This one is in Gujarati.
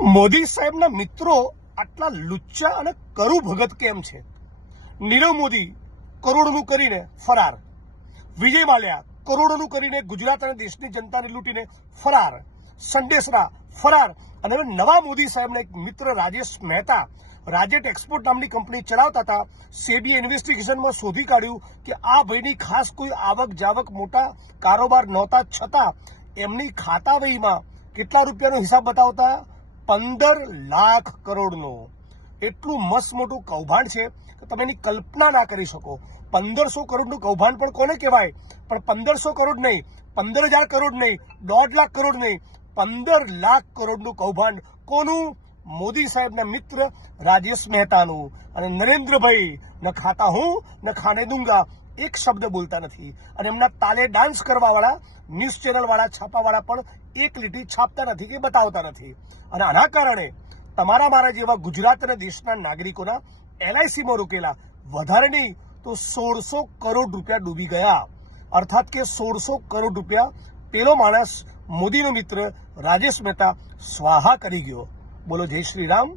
મોદી સાહેબના મિત્રો આટલા લુચ્ચા અને કරු ભગત કેમ છે? નીરવ મોદી કરોડોનું કરીને ફરાર, વિજય માલ્યા કરોડોનું કરીને ગુજરાત અને દેશની જનતાને લૂંટીને ફરાર, સંડેસરા ફરાર, અને હવે નવા મોદી સાહેબના એક મિત્ર રાજેશ મહેતા રાજેટ એક્સપોર્ટ નામની કંપની ચલાવતા હતા. સેબીએ ઇન્વેસ્ટિગેશનમાં શોધી કાઢ્યું કે આ ભાઈની ખાસ કોઈ આવક જાવક મોટા કારોબાર નહોતા, છતાં એમની ખાતા વહીમાં કેટલા રૂપિયાનો હિસાબ બતાવતા? 15 લાખ કરોડનો. એટલું મસ્ત મોટું કૌભાંડ છે કે તમે એની કલ્પના ના કરી શકો. 1500 કરોડનું કૌભાંડ પણ કોને કહેવાય? પણ 1500 કરોડ નહીં, 15,000 કરોડ નહીં, 1.5 લાખ કરોડ નહીં, 15 લાખ કરોડનું કૌભાંડ. કોનું? મોદી સાહેબના મિત્ર રાજેશ મહેતાનું. અને નરેન્દ્રભાઈ ન ખાતા હું ન ખાને દૂંગા એક શબ્દ બોલતા નથી, અને એમના તાલે ડાન્સ કરવા વાળા ન્યૂઝ ચેનલ વાળા છાપા વાળા પણ એક લીટી છાપતા નથી કે બતાવતા નથી. અને આના કારણે તમારા મારા જેવા ગુજરાત અને દેશના નાગરિકોના LICમાં રોકેલા વધારે નહીં તો 1600 કરોડ રૂપિયા ડૂબી ગયા. અર્થાત કે 1600 કરોડ રૂપિયા પેલો માણસ મોદીનો મિત્ર રાજેશ મહેતા સ્વાહા કરી ગયો. બોલો જય શ્રી રામ.